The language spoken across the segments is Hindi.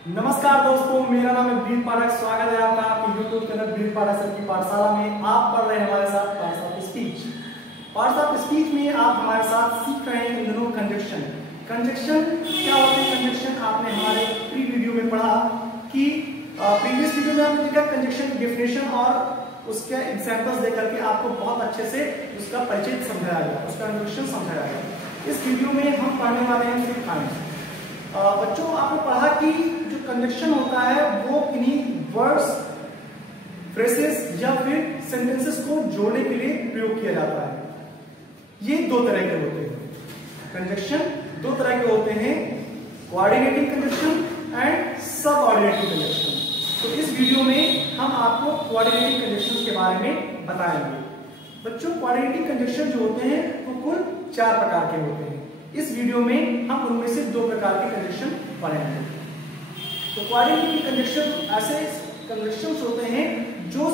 नमस्कार दोस्तों, मेरा नाम है ब्रीड पाठक। स्वागत है आपका आपके YouTube चैनल ब्रीड पाठक सर की पाठशाला में। आप पढ़ रहे हैं हमारे साथ parts of speech. Parts of speech में आप हमारे साथ सीख रहे हैं इन दोनों कंजक्शन। कंजक्शन क्या होते हैं? कंजक्शन आपने हमारे प्री वीडियो में पढ़ा कि प्रीवियस वीडियो में आपने देखा कंजक्शन की डेफिनेशन और उसके एग्जांपल्स देकर के आपको बहुत अच्छे से उसका परिचय समझाया गया, उसका इंट्रोडक्शन समझाया गया। इस वीडियो में हम पढ़ने वाले हैं सिर्फ काइंड्स। बच्चों, आपने पढ़ा कि जो कंजक्शन होता है वो किन्हीं वर्ड्स, फ्रेजेस या फिर सेंटेंसेस को जोड़ने के लिए प्रयोग किया जाता है। ये दो तरह के होते हैं। कंजक्शन दो तरह के होते हैं, coordinating conjunction and subordinating conjunction. तो इस वीडियो में हम आपको कोऑर्डिनेटिंग कंजक्शन के बारे में बताएंगे। बच्चों, कोऑर्डिनेटिंग कंजक्शन जो होते हैं वो कुल 4 प्रकार के होते हैं। इस वीडियो में हम उनमें से 2 प्रकार के कंजक्शन पढ़ेंगे। तो कोऑर्डिनेटिंग कंजक्शन ऐसे कंजक्शंस होते हैं जो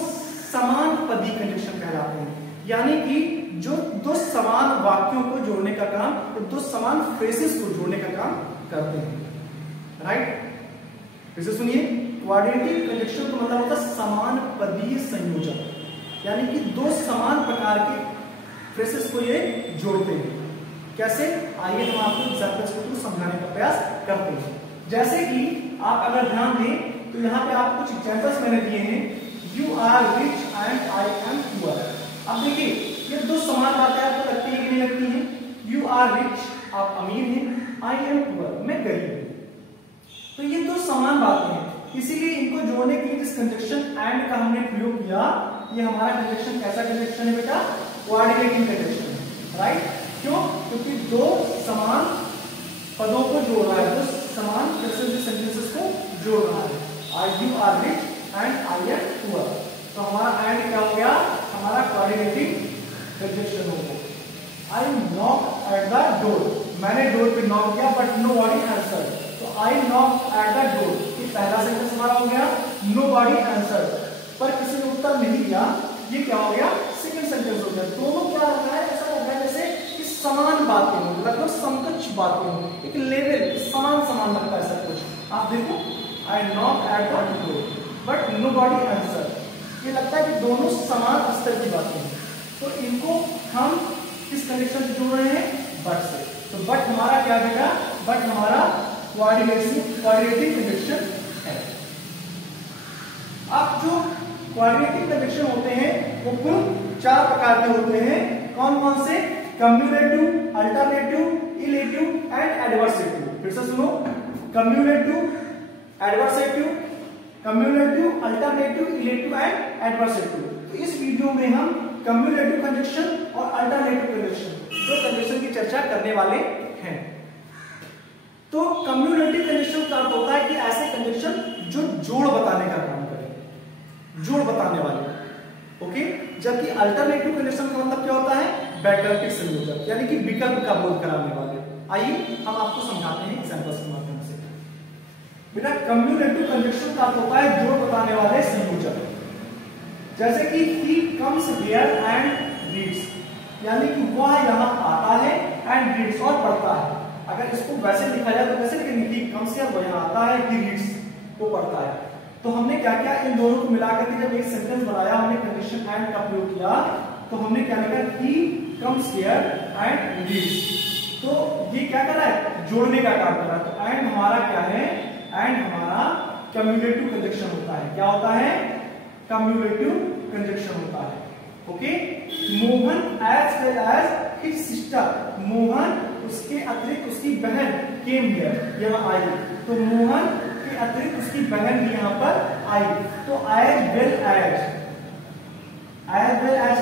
समान पदी कंजक्शन कहलाते हैं, यानी कि जो दो समान वाक्यों को जोड़ने का काम, दो समान फ्रेजेस को जोड़ने का काम करते हैं। राइट? फिर से सुनिए, कोऑर्डिनेटिंग कंजक्शन का मतलब होता है समान पदीय संयोजन, यानी कि दो समान प्रकार के फ्रेजेस को ये जोड़ते हैं। कैसे? आइए हम आपको एग्जांपल्स के थ्रू समझाने का प्रयास करते हैं। जैसे कि आप अगर ध्यान दें तो यहाँ पे आप कुछ एग्जांपल्स मैंने दिए हैं। You are rich and I am poor. अब देखिए, ये दो समान बातें आपको लगती है कि नहीं लगती हैं? यू आर रिच, आप अमीर हैं, आई एम पुअर, मैं गरीब हूं। तो ये दो समान बातें हैं, इसीलिए इनको जोड़ने के लिए जिस कंजक्शन एंड का हमने प्रयोग किया, ये हमारा कंजक्शन कैसा कंजक्शन है बेटा? कोऑर्डिनेटिंग कंजक्शन है। राइट? क्यों? क्योंकि दो समान पदों को जोड़ रहा है, दो समान सेंटेंसेस को जोड़ रहा है। You are rich and I am poor. तो हमारा एंड क्या हो गया? हमारा कोऑर्डिनेटिंग कंजक्शन हो गया। आई नॉक एट द डोर, मैंने डोर पे नॉक किया बट नोबॉडी आंसर्ड। तो आई नॉक एट द डोर, ये पहला सेंटेंस हमारा हो गया। नोबॉडी आंसर्ड, पर किसी ने उत्तर नहीं दिया, ये क्या हो गया? सेकंड सेंटेंस हो गया। दोनों क्या लग रहा है? ऐसा लग रहा है जैसे समान बातें हो, लगभग समकक्ष बातें हो, एक लेवल समान समान लगता है सब कुछ। आप देखो, आई knock at the door but nobody answered, ये लगता है कि दोनों समान स्तर की बातें हैं। तो इनको हम किस कंडीशन से जोड़ रहे हैं? बट से। तो बट हमारा क्या बेटा? बट हमारा कोऑर्डिनेटिंग कंजक्शन है। अब जो कोऑर्डिनेटिंग कंजक्शन होते हैं वो कुल 4 प्रकार के होते हैं। कौन कौन से? Cumulative, alternative, illative and adversative. फिर से सुनो, cumulative, adversative, cumulative, alternative, illative and adversative. तो इस वीडियो में हम कम्युलेटिव कंजक्शन और अल्टरनेटिव कंजक्शन, दो कंजक्शन की चर्चा करने वाले हैं। तो कम्युलेटिव कंजक्शन का अर्थ होता है कि ऐसे कंजक्शन जो जोड़ बताने का काम करें, जोड़ बताने वाले। ओके? जबकि अल्टरनेटिव कंजक्शन का मतलब क्या होता है? वैकल्पिक संयोजक, यानी कि विकल्प का बोध कराने वाले। आइए हम आपको समझाते हैं एग्जांपल्स के माध्यम से। बेटा, कम्युलेटिव कंजक्शन का अर्थ होता है जोड़ बताने वाले संयोजक। जैसे कि he comes here and reads, यानी कि वह यहाँ आता है and reads, और पढ़ता है। अगर इसको वैसे लिखा जाए तो कैसे लिखेंगे? he comes here, वो यहाँ आता है, he reads, वो पढ़ता है। तो हमने क्या किया? इन दोनों को मिलाकर के जब एक सेंटेंस बनाया, हमने कंडीशन एंड का प्रयोग किया, तो हमने क्या लिखा? he comes here and reads। तो ये क्या कर रहा है? जोड़ने का काम कर रहा है। तो एंड हमारा क्या है? एंड हमारा कम्युलेटिव कंजक्शन होता है। क्या होता है? कम्युलेटिव कंजक्शन होता है। Okay? Mohan as well as his sister, Mohan उसके अतिरिक्त उसकी बहन केम हियर, यहाँ आई। तो मोहन के अतिरिक्त उसकी बहन भी यहाँ पर आई। तो एज वेल एज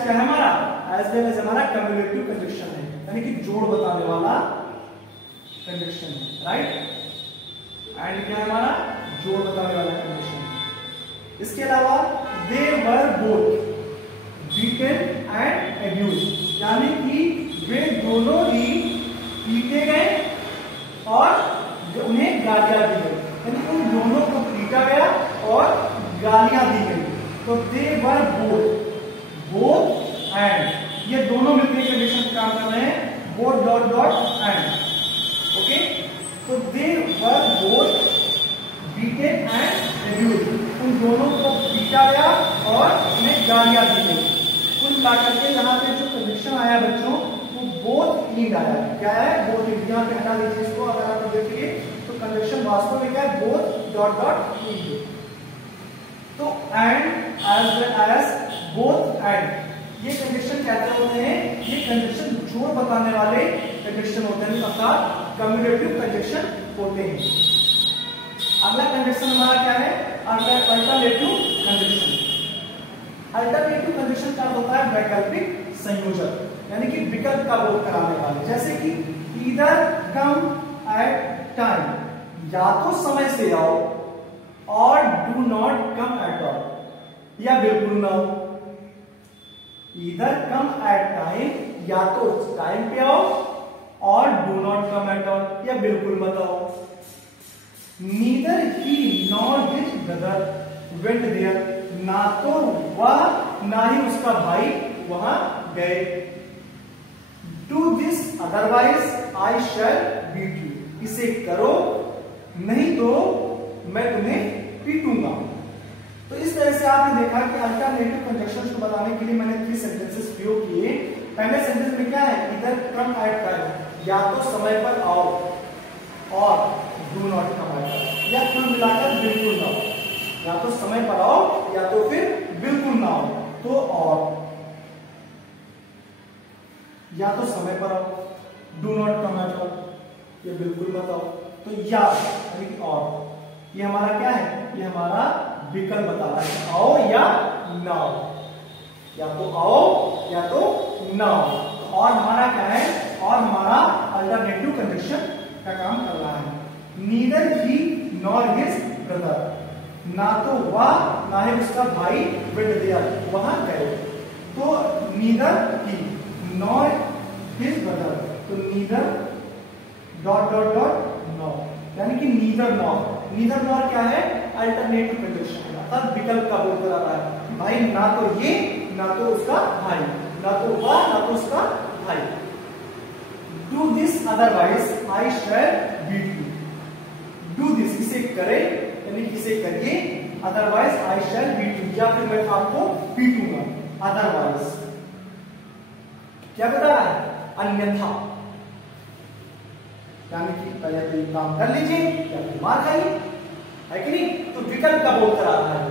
क्या है हमारा? एज वेल एज हमारा कम्युलेटिव कंजक्शन है, यानी कि जोड़ बताने वाला कंजक्शन है। राइट? एंड क्या है हमारा? जोड़ बताने वाला कंजक्शन है। इसके अलावा they were both beaten and abused, यानी कि वे दोनों ही पीटे गए और उन्हें गालियां दी गई, यानी उन दोनों को पीटा गया और गालियां दी गई। तो दे वर बोथ एंड, ये दोनों मिलकर कंडीशन काम कर रहे हैं, both dot dot and. Okay? तो दे वर बोथ बीटन गालियां दी गई। कुल मिलाकर के यहाँ पे जो कंडीशन आया बच्चों वो बोथ एंड आया। क्या है? Both and. यहाँ पे हटा दीजिए इसको, अगर आप देखिए तो कंडीशन वास्तव में क्या है? Both dot dot and. तो and as well as both and ये कंडीशन कहते होते हैं, ये कंडीशन जोड़ बताने वाले कंडीशन होते हैं, अर्थात कम्युलेटिव कंडीशन होते हैं। अगला कंडीशन हमारा क्या है? Alternative condition. अल्टरनेटिव कंडीशन का होता है वैकल्पिक संयोजक, यानी कि विकल्प का बोध कराने वाले। जैसे कि ईदर कम एट टाइम, या तो समय से आओ, और do not come at all, या बिल्कुल ना हो। ईदर कम एट टाइम, या तो टाइम पे आओ, और do not come at all, या बिल्कुल मत आओ। Neither he nor his brother went there, ना तो वह ना ही उसका भाई वहां गए। Do this otherwise I shall beat you, इसे करो नहीं तो मैं तुम्हें पीटूंगा। तो इस तरह से आपने देखा कि अल्टरनेटिव कंजक्शंस को बताने के लिए मैंने 3 सेंटेंसेस प्रयोग किए। पहले सेंटेंस में क्या है? इधर कम एट टाइम, या तो समय पर आओ, और do not come at time, या कुल मिलाकर बिल्कुल ना आओ। या तो समय पर आओ, या तो फिर बिल्कुल ना आओ। तो और या तो समय पर आओ, do not come at all, या बिल्कुल मत आओ। तो या यानी कि और, ये हमारा क्या है? ये हमारा विकल्प बता रहा है, आओ या ना आओ, या तो आओ या तो ना आओ। और हमारा क्या है? और हमारा अल्टरनेटिव कंडीशन का काम कर रहा है। Neither he nor his brother, ना तो वह ना ही उसका भाई वेंट देयर, वहां गए। तो neither he nor his brother, तो neither dot dot dot nor, यानी कि नीदर नॉर। नीदर नॉर क्या है? अल्टरनेटिव कंडीशन, अर्थात विकल्प का बोध करा रहा है। भाई ना तो ये ना तो उसका भाई, ना तो वह ना तो उसका भाई। Do this otherwise I shall beat you, do this इसे करे यानी इसे करिए, otherwise I shall beat you, या फिर मैं आपको पीटूंगा। अदरवाइज क्या बता रहा है? अन्यथा, यानी कि पहले तो ये काम कर लीजिए या फिर मार खाइए, है कि नहीं? तो विकल्प का बोध करा रहा है।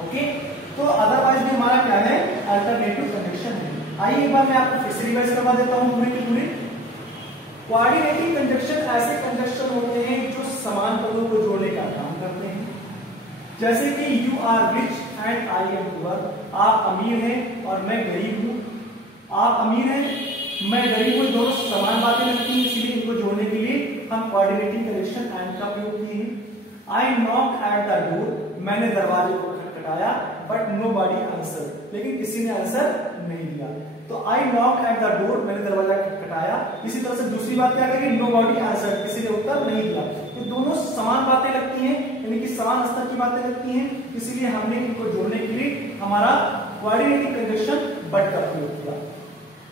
ओके, तो अदरवाइज में हमारा क्या है? अल्टरनेटिव कंडीशन है। आइए एक बार मैं आपको फिर से रिवाइज करवा देता हूं पूरी की पूरी। कोऑर्डिनेटिंग कंजक्शन ऐसे कंजक्शन होते हैं जो समान पदों को जोड़ने का काम करते हैं। जैसे कि you are rich and I am poor, आप अमीर हैं और मैं गरीब हूं। आप अमीर हैं, मैं गरीब हूं, दोनों समान बातें लगती हैं, इसलिए इनको जोड़ने के लिए हम कोऑर्डिनेटिंग कंजक्शन एंड का प्रयोग किए हैं। आई नॉक एट द डोर, मैंने दरवाजे को खटखटाया, बट नोबडी आंसर, लेकिन किसी ने आंसर नहीं दिया। तो आई नॉक एट द डोर, मैंने दरवाजा खटखटाया। इसी तरह से दूसरी बात क्या करेंगे? नोबडी आंसर, किसी ने उत्तर नहीं दिया। तो दोनों समान बातें लगती हैं, यानी कि समान स्तर की बातें लगती हैं, इसीलिए हमने इनको जोड़ने के लिए हमारा कोऑर्डिनेटिंग कंजक्शन बट का प्रयोग किया।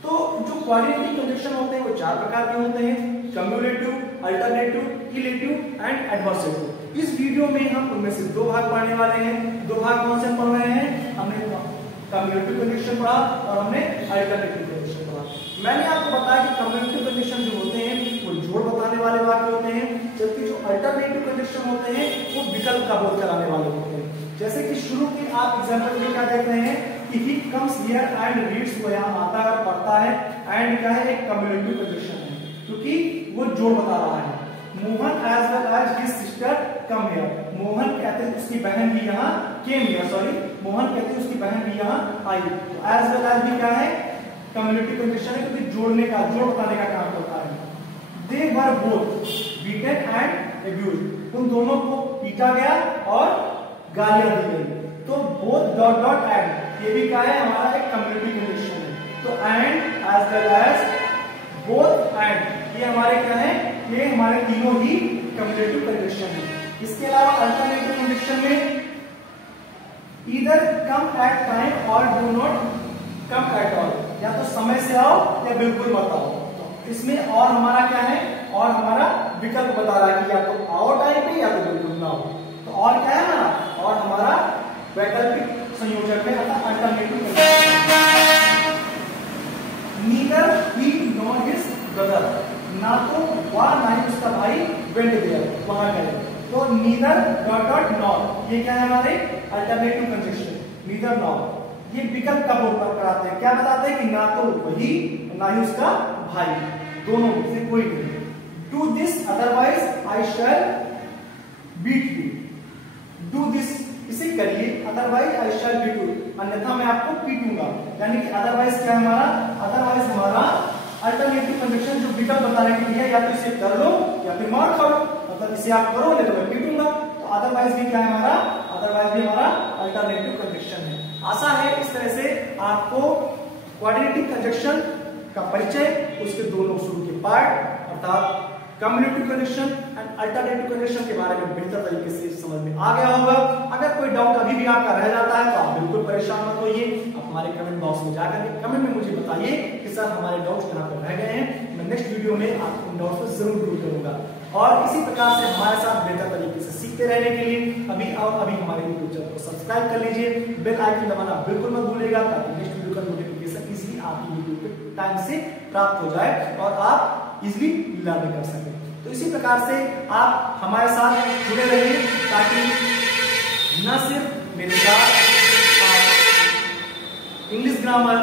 तो जो कोऑर्डिनेटिंग कंजक्शन होते हैं वो 4 प्रकार के होते हैं: cumulative, alternative, illative and adversative. इस वीडियो में हम उनमें से 2 भाग पढ़ने वाले हैं। 2 भाग कौन से पढ़ रहे हैं? हमने कम्युलेटिव कंजक्शन पढ़ा और हमने अल्टरनेटिव कंजक्शन पढ़ा। मैंने आपको बताया कि कम्युलेटिव कंजक्शन जो होते हैं वो जोड़ बताने वाले वाक्य होते हैं, जबकि जो अल्टरनेटिव कंजक्शन होते हैं वो विकल्प का बोध कराने वाले होते हैं। जैसे कि शुरू के आप एग्जाम्पल में क्या देख रहे हैं कि he comes here and reads, वो यहाँ आता है और पढ़ता है। एंड क्या है? एक कम्युलेटिव कंजक्शन है, क्योंकि वो जोड़ बता रहा है। Mohan as well as his sister come here, Mohan कहते हैं उसकी बहन भी यहाँ केम हियर, सॉरी मोहन कहते हैं उसकी बहन भी यहाँ आई। तो एज वेल एज भी क्या है? कम्युलेटिव कंजक्शन है, क्योंकि जोड़ने का, जोड़ बताने का काम करता है। दे वर बोथ बीटेन एंड एब्यूज्ड, उन दोनों को पीटा गया और गालियां दी गई। तो बोथ डॉट डॉट एंड, ये भी क्या है? हमारा एक कम्युलेटिव कंजक्शन है। तो and as well as both and, ये हमारे क्या है? ये हमारे तीनों ही कम्युलेटिव कंजक्शन है। इसके अलावा अल्टरनेटिव कंजक्शन में ईदर कम एट टाइम और do not come at all, या तो समय से आओ या बिल्कुल मत आओ। तो इसमें और हमारा क्या है? और हमारा विकल्प बता रहा है कि या तो आओ टाइम पे या तो बिल्कुल ना आओ। तो और क्या है ना? और हमारा वैकल्पिक संयोजक है अर्थात alternative conjunction. Neither he nor his brother, ना तो वह ना ही उसका भाई वेंट देयर वहां गए। तो नीदर डॉट डॉट नॉर ये क्या है हमारे अल्टरनेटिव कंजक्शन, नीदर नॉर। ये विकल्प का बोध कराते हैं, क्या बताते हैं कि ना तो वही ना ही उसका भाई, दोनों में से कोई नहीं। Do this otherwise I shall beat you, do this इसे करिए otherwise I shall beat you, अन्यथा मैं आपको पीटूंगा। यानी कि अदरवाइज क्या है हमारा, अदरवाइज हमारा अल्टरनेटिव कंजक्शन जो विकल्प बताने के लिए या तो इसे कर लो या फिर मार खाओ, मतलब इसे आप करो नहीं तो मैं पीटूंगा। तो अदरवाइज भी क्या है हमारा, अदरवाइज भी हमारा अल्टरनेटिव कंजक्शन है। आशा है इस तरह से आपको क्वाड्रेटिक कंजक्शन का परिचय, उसके दोनों शुरू के पार्ट अर्थात कम्युनिटिव कंजक्शन एंड अल्टरनेटिव कंजक्शन के बारे में बेहतर तरीके से समझ में आ गया होगा। अगर कोई डाउट अभी भी आपका रह जाता है तो आप बिल्कुल परेशान मत होइए, आप हमारे कमेंट बॉक्स में जाकर के कमेंट में मुझे बताइए कि सर हमारे डाउट्स कहां पर रह गए हैं। मैं नेक्स्ट वीडियो में आपको उन डाउट्स को जरूर दूर करूंगा। और इसी प्रकार से हमारे साथ बेहतर तरीके से सीखते रहने के लिए अभी हमारे यूट्यूब चैनल को सब्सक्राइब कर लीजिए, बेल आइकन दबाना बिल्कुल मत भूलिएगा ताकि नेक्स्ट वीडियो का नोटिफिकेशन इजीली आपकी यूट्यूब पे टाइम से प्राप्त हो जाए और आप इजीली लर्न कर सकें। तो इसी प्रकार से आप हमारे साथ जुड़े रहिए ताकि न सिर्फ मेरे साथ इंग्लिश ग्रामर,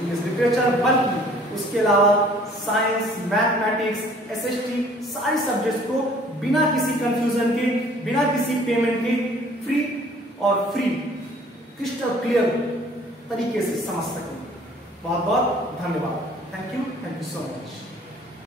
इंग्लिश लिटरेचर, बल्कि उसके अलावा साइंस, मैथमेटिक्स, एसएसटी सारी सब्जेक्ट्स को बिना किसी कंफ्यूजन के, बिना किसी पेमेंट के फ्री क्रिस्टल क्लियर तरीके से समझ सकें। बहुत बहुत धन्यवाद। Thank you so much.